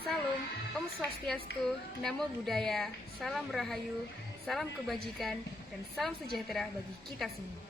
Salam, Om Swastiastu, Namo Buddhaya, Salam Rahayu, Salam Kebajikan, dan Salam Sejahtera bagi kita semua.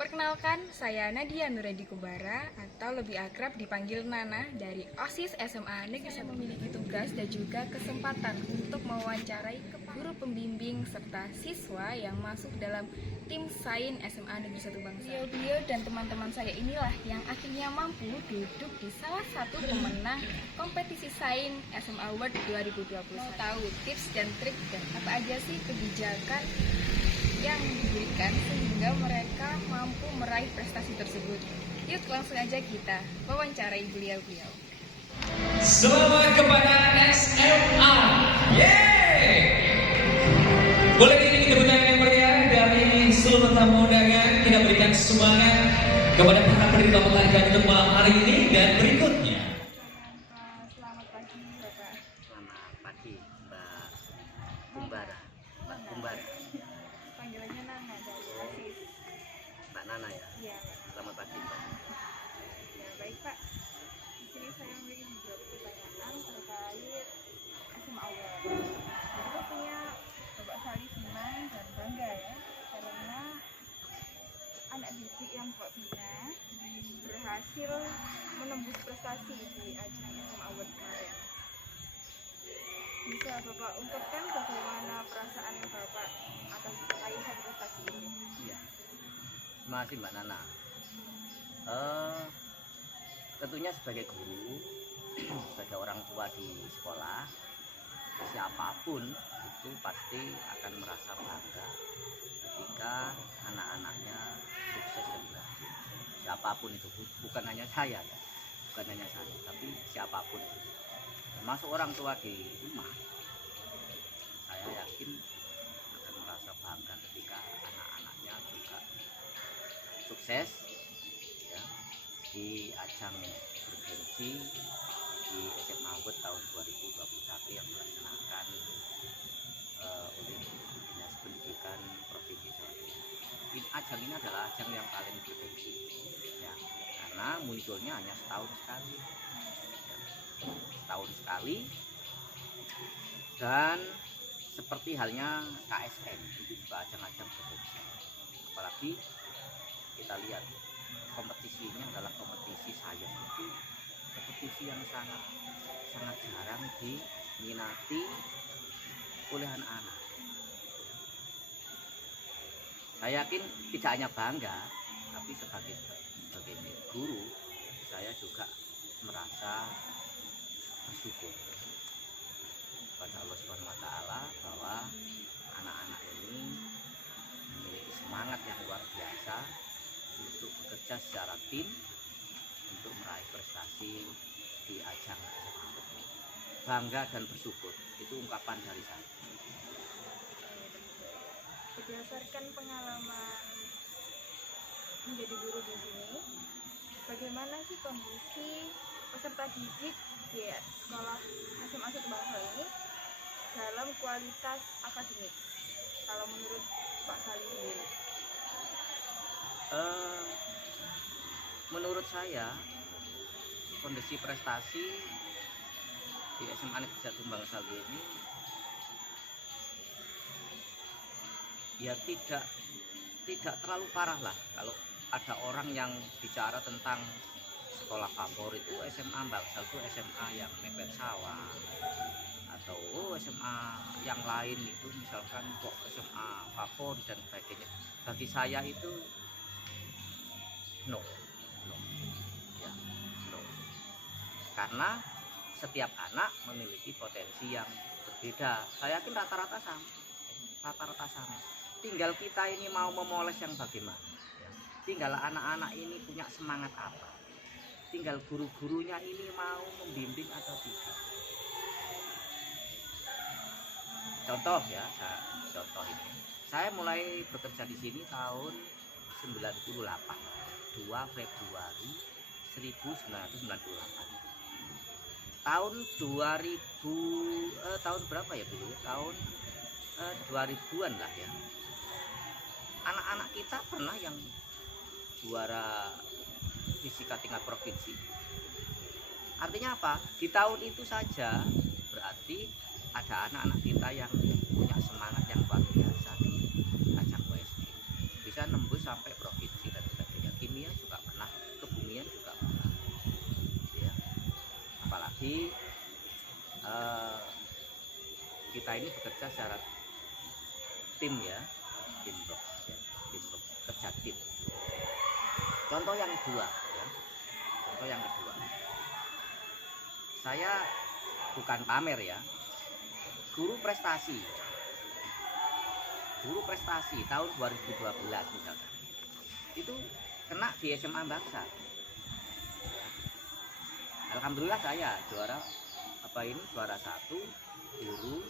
Perkenalkan, saya Nadia Nuredi Kubara atau lebih akrab dipanggil Nana dari OSIS SMA Negeri 1. Memiliki tugas dan juga kesempatan untuk mewawancarai guru pembimbing serta siswa yang masuk dalam tim Sains SMA Negeri 1 Bangsa. Beliau dan teman-teman saya inilah yang akhirnya mampu duduk di salah satu pemenang kompetisi Sains SMA Award 2021. Mau tahu tips dan trik dan apa aja sih kebijakan yang diberikan sehingga mereka mampu meraih prestasi tersebut? Yuk langsung aja kita wawancarai beliau-beliau. Selamat kepada SMA. Yeay! Boleh diiringi tepuk tangan yang meriah dari seluruh tamu undangan. Kita berikan semangat kepada para penerima penghargaan untuk malam hari ini dan berikutnya. Selamat pagi Bapak. Selamat pagi Mbak Kumbara. Mbak Kumbara. Panggilannya Nana dari OSIS. Mbak Nana ya. Iya. Selamat pagi Mbak. Ya baik Pak. Di sini saya memiliki beberapa pertanyaan terkait SMA Award. Jadi pastinya Bapak Sali senang dan bangga ya karena anak didik yang Bapak bina berhasil menembus prestasi di ajang SMA Award kemarin. Bisa Bapak ungkapkan bagaimana perasaan Bapak atas raihan prestasi ini? Iya. Terima kasih Mbak Nana. Tentunya sebagai guru, sebagai orang tua di sekolah, siapapun itu pasti akan merasa bangga ketika anak-anaknya sukses dan berhasil. Siapapun itu, bukan hanya saya ya, bukan hanya saya, tapi siapapun itu. Termasuk orang tua di rumah, saya yakin akan merasa bangga ketika anak-anaknya juga sukses ya, di ajang bergengsi di SMA Award tahun 2021 yang dilaksanakan oleh Dinas Pendidikan Provinsi Jawa Timur. Ajang ini adalah ajang yang paling bergengsi ya, karena munculnya hanya setahun sekali ya, setahun sekali, dan seperti halnya KSN itu juga ajang-ajang bergengsi. Apalagi kita lihat kompetisi ini adalah kompetisi sains, itu kompetisi yang sangat jarang diminati oleh anak-anak. Saya yakin tidak hanya bangga, tapi sebagai guru saya juga merasa bersyukur kepada Allah Subhanahu wa Ta'ala bahwa anak-anak ini memiliki semangat yang luar biasa untuk bekerja secara tim untuk meraih prestasi di ajang tersebut. Bangga dan bersyukur itu ungkapan dari saya. Berdasarkan pengalaman menjadi guru di sini, bagaimana sih kondisi peserta didik di sekolah SMA 1 Bangsa ini dalam kualitas akademik kalau menurut Pak Sali sendiri? Menurut saya kondisi prestasi di SMA Negeri 1 Bangsa ini ya tidak terlalu parah lah. Kalau ada orang yang bicara tentang sekolah favorit, SMA Bangsa itu SMA yang mepet sawah, atau SMA yang lain itu misalkan kok SMA favorit dan sebagainya. Bagi saya itu no, ya, no. Karena setiap anak memiliki potensi yang berbeda. Saya yakin rata-rata sama. Tinggal kita ini mau memoles yang bagaimana. Tinggal anak-anak ini punya semangat apa. Tinggal guru-gurunya ini mau membimbing atau tidak. Contoh ya, contoh ini. Saya mulai bekerja di sini tahun 98, 2 Februari 1998. Tahun 2000, tahun berapa ya dulu? Tahun 2000-an lah ya. Anak-anak kita pernah yang juara fisika tingkat provinsi. Artinya apa? Di tahun itu saja berarti ada anak-anak kita yang punya semangat yang luar biasa di ajang USD. Bisa nembus sampai provinsi dan sebagainya. Kimia juga pernah, kebumian juga pernah. Ya. Apalagi kita ini bekerja secara tim ya, tim box, kerja tim. Contoh yang kedua, ya. Contoh yang kedua. Saya bukan pamer ya. Guru prestasi tahun 2012 misalkan. Itu kena di SMA Baksa. Alhamdulillah saya juara juara 1 guru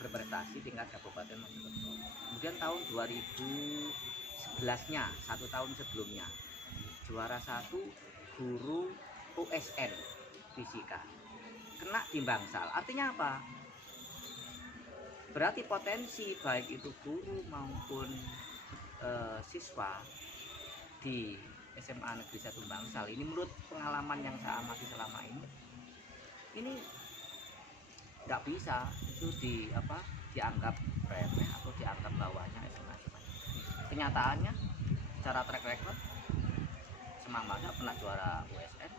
berprestasi tingkat Kabupaten Mojokerto. Kemudian tahun 2011-nya, 1 tahun sebelumnya, juara 1 guru USN fisika. Kena di Bangsal. Artinya apa? Berarti potensi baik itu guru maupun siswa di SMA Negeri 1 Bangsal ini, menurut pengalaman yang saya amati selama ini nggak bisa itu dianggap remeh atau dianggap bawahnya SMA. Kenyataannya secara track record SMA Bangsal pernah juara USN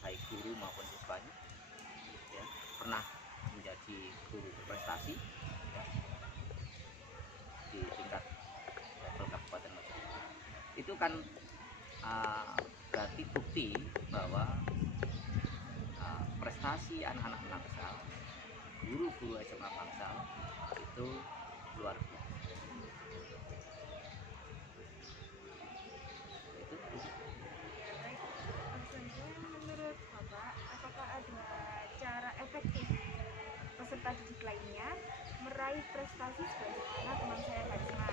baik guru maupun siswanya, ya, pernah menjadi guru berprestasi ya, di tingkat level Kabupaten Mojokerto. Itu kan berarti bukti bahwa prestasi anak-anak Bangsal, guru-guru SMA Bangsal itu luar biasa. Itu. Baik, selanjutnya menurut Bapak, apakah ada cara efektif peserta didik lainnya meraih prestasi sebagaimana teman saya Karisma?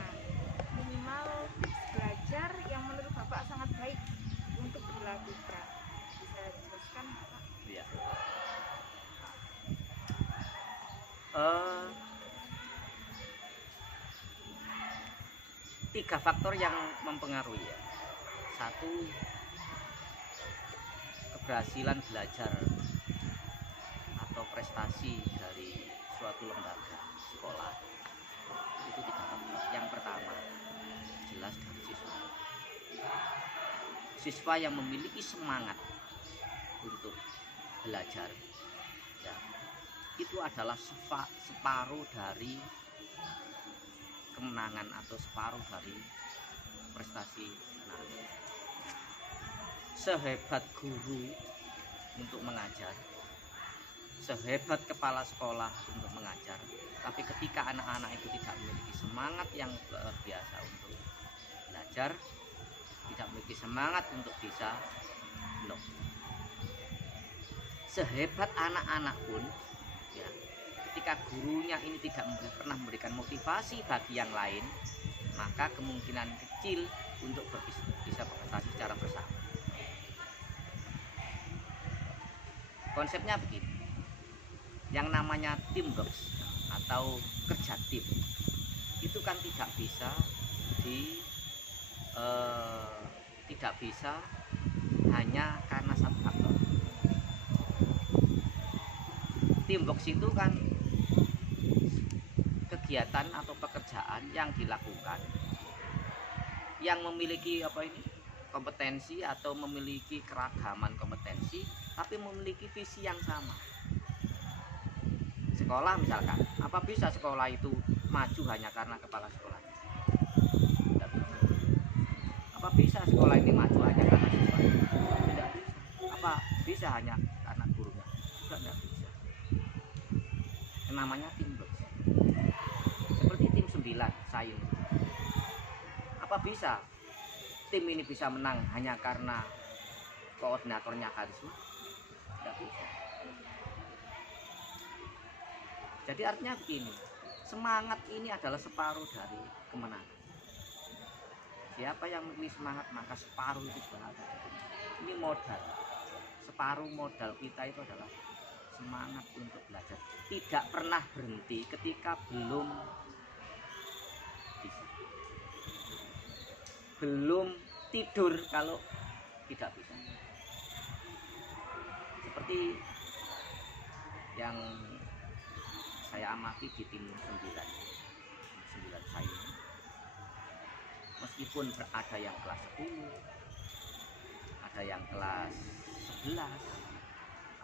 Minimal tips belajar yang menurut Bapak sangat baik untuk dilakukan. Bisa dijelaskan Bapak? Iya. Tiga faktor yang mempengaruhi ya. 1, keberhasilan belajar atau prestasi dari suatu lembaga sekolah itu 3 faktor. Yang pertama, jelas dari siswa. Siswa yang memiliki semangat untuk belajar ya, itu adalah separuh dari kemenangan atau separuh dari prestasi anak-anak. Sehebat guru untuk mengajar, sehebat kepala sekolah untuk mengajar, tapi ketika anak-anak itu tidak memiliki semangat yang luar biasa untuk belajar, tidak memiliki semangat untuk bisa sehebat anak-anak pun ya, ketika gurunya ini tidak pernah memberikan motivasi bagi yang lain, maka kemungkinan kecil untuk bisa berprestasi secara bersama. Konsepnya begini, yang namanya teamwork atau kerja tim itu kan tidak bisa hanya karena satu faktor. Teamwork itu kan kegiatan atau pekerjaan yang dilakukan yang memiliki kompetensi atau memiliki keragaman kompetensi, tapi memiliki visi yang sama. Sekolah misalkan, apa bisa sekolah itu maju hanya karena kepala sekolah? Tidak bisa. Apa bisa sekolah ini maju hanya karena siswa? Tidak bisa. Apa bisa hanya karena gurunya? Juga tidak bisa. Yang namanya teamwork. Seperti tim 9 sains. Apa bisa tim ini bisa menang hanya karena koordinatornya Karisma? Tidak bisa. Jadi artinya begini, semangat ini adalah separuh dari kemenangan. Siapa yang memiliki semangat, maka separuh itu berada. Ini modal. Separuh modal kita itu adalah semangat untuk belajar. Tidak pernah berhenti ketika belum bisa. Belum tidur kalau tidak bisa. Seperti yang saya amati di tim 9 saya ini, meskipun ada yang kelas 10, ada yang kelas 11,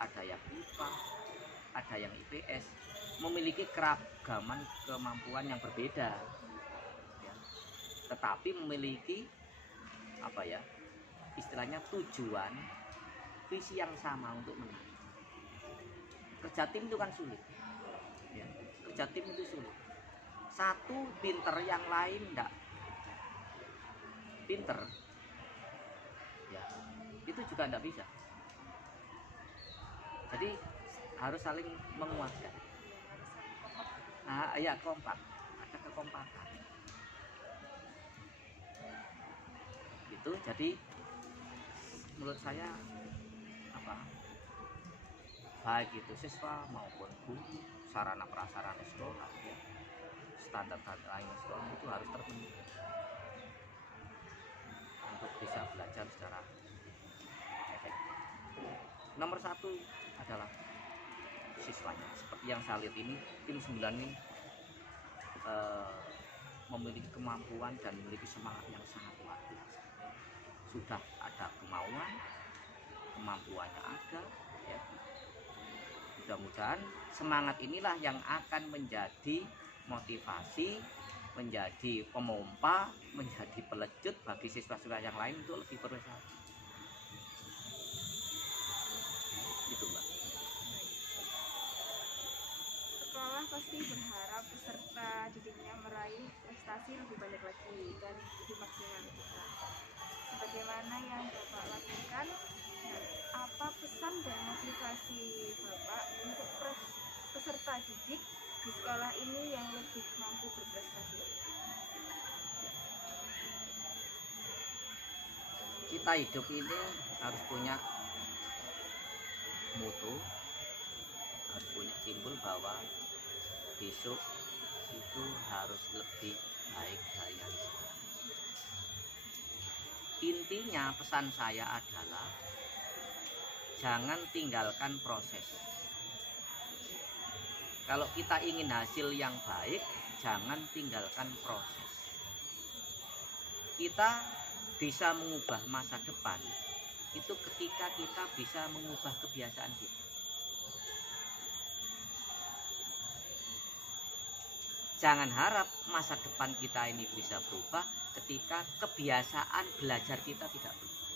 ada yang IPA, ada yang IPS, memiliki keragaman kemampuan yang berbeda ya. Tetapi memiliki istilahnya tujuan, visi yang sama untuk menang. Kerja tim itu kan sulit ya. Kerja tim itu sulit, satu pinter yang lain enggak pinter ya, itu juga enggak bisa. Jadi harus saling menguatkan. Nah, ya kompak, ada kekompakan. Gitu. Jadi menurut saya baik itu siswa maupun guru, sarana prasarana sekolah, ya, standar lain sekolah itu harus terpenuhi untuk bisa belajar secara efektif. Nomor satu adalah siswanya. Seperti yang saya lihat ini, tim 9 ini memiliki kemampuan dan memiliki semangat yang sangat luar biasa. Sudah ada kemauan, kemampuannya ada ya. Mudah-mudahan semangat inilah yang akan menjadi motivasi, menjadi pemompa, menjadi pelecut bagi siswa-siswa yang lain untuk lebih berprestasi. Gitu, Mbak. Sekolah pasti berharap peserta didiknya meraih prestasi lebih banyak lagi dan lebih maksimal. Sebagaimana yang Bapak lakukan, dan apa pesan dan motivasi Bapak untuk peserta didik di sekolah ini yang lebih mampu berprestasi? Kita hidup ini harus punya moto, harus punya simbol bahwa besok itu harus lebih baik dari hari sekarang. Intinya pesan saya adalah jangan tinggalkan proses. Kalau kita ingin hasil yang baik, jangan tinggalkan proses. Kita bisa mengubah masa depan itu ketika kita bisa mengubah kebiasaan kita. Jangan harap masa depan kita ini bisa berubah ketika kebiasaan belajar kita tidak berubah.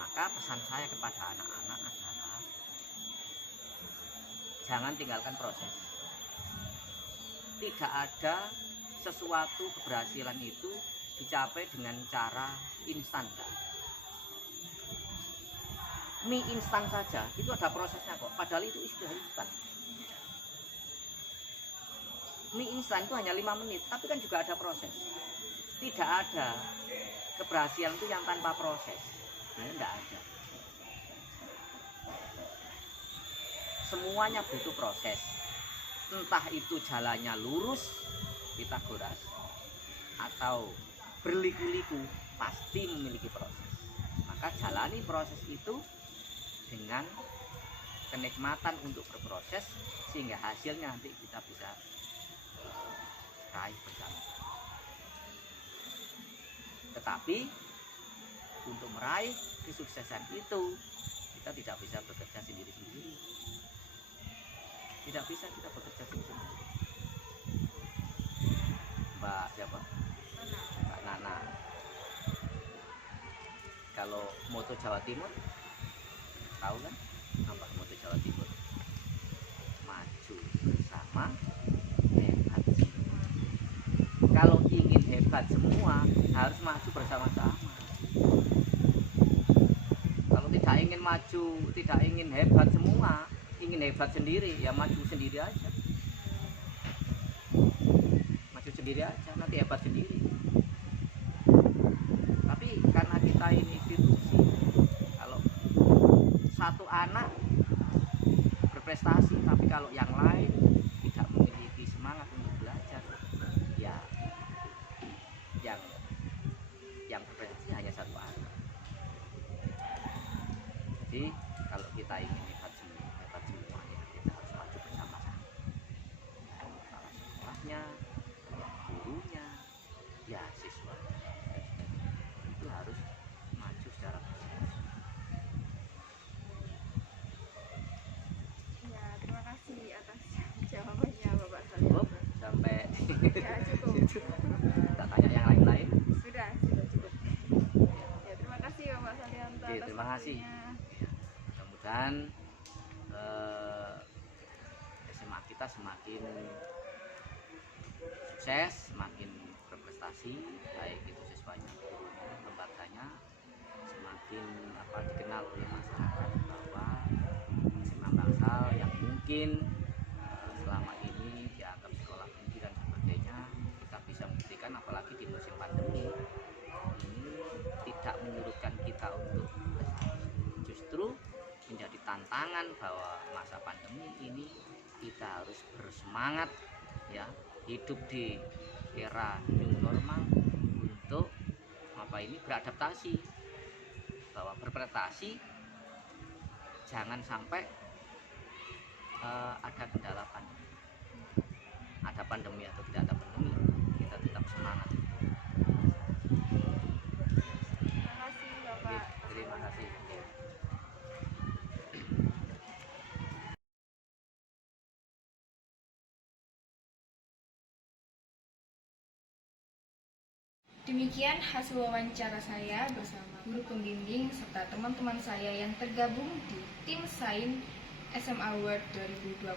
Maka pesan saya kepada anak-anak adalah jangan tinggalkan proses. Tidak ada sesuatu keberhasilan itu dicapai dengan cara instan. Mie instan saja itu ada prosesnya kok, padahal itu sudah instan. Mie instan itu hanya 5 menit, tapi kan juga ada proses. Tidak ada keberhasilan itu yang tanpa proses. Nah, tidak ada. Semuanya butuh proses. Entah itu jalannya lurus, Pitagoras, atau berliku-liku, pasti memiliki proses. Maka jalani proses itu dengan kenikmatan untuk berproses, sehingga hasilnya nanti kita bisa raih bersama. Tetapi untuk meraih kesuksesan itu kita tidak bisa bekerja sendiri-sendiri. Tidak bisa kita bekerja sendiri. Mbak siapa? Mbak Nana. Kalau moto Jawa Timur, tahu kan apa moto Jawa Timur? Maju bersama, hebat semua. Kalau ingin hebat semua harus maju bersama-sama. Kalau tidak ingin maju, tidak ingin hebat semua, ingin hebat sendiri, ya maju sendiri aja. Maju sendiri aja, nanti hebat sendiri. Tapi karena kita ini institusi, kalau satu anak berprestasi, tapi kalau yang lain tidak memiliki semangat untuk belajar, ya yang berprestasi hanya satu anak. Ya, cukup. Kita tanya yang lain-lain. Sudah cukup. Ya, terima kasih Bapak Saryanto Oke, atas terima kasih. waktunya. Mudah-mudahan SMA kita semakin sukses, semakin berprestasi, baik itu siswanya, gurunya, lembaganya, semakin dikenal oleh masyarakat bahwa SMA Bangsal yang mungkin selama ini dianggap sekolah tinggi dan sebagainya, kita bisa membuktikan, apalagi di musim pandemi ini, tidak menyurutkan kita untuk justru menjadi tantangan bahwa masa pandemi ini kita harus bersemangat ya, hidup di era new normal untuk beradaptasi, bahwa berprestasi jangan sampai ada kendala pandemi. Ada pandemi atau tidak ada pandemi, kita tetap semangat. Terima kasih Bapak. Terima kasih. Demikian hasil wawancara saya bersama guru pembimbing serta teman-teman saya yang tergabung di tim Sains SMA Award 2021.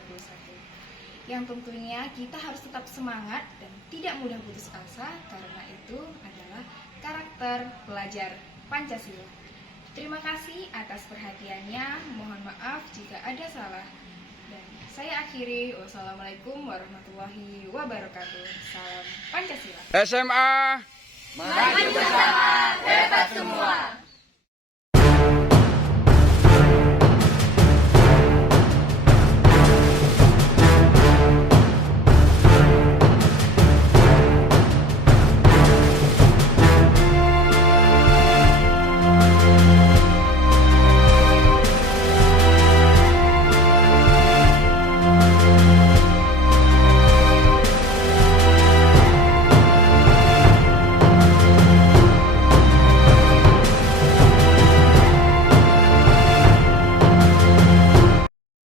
Yang tentunya kita harus tetap semangat dan tidak mudah putus asa, karena itu adalah karakter pelajar Pancasila. Terima kasih atas perhatiannya, mohon maaf jika ada salah. Dan saya akhiri, wassalamualaikum warahmatullahi wabarakatuh. Salam Pancasila. SMA Maju bersama, hebat semua.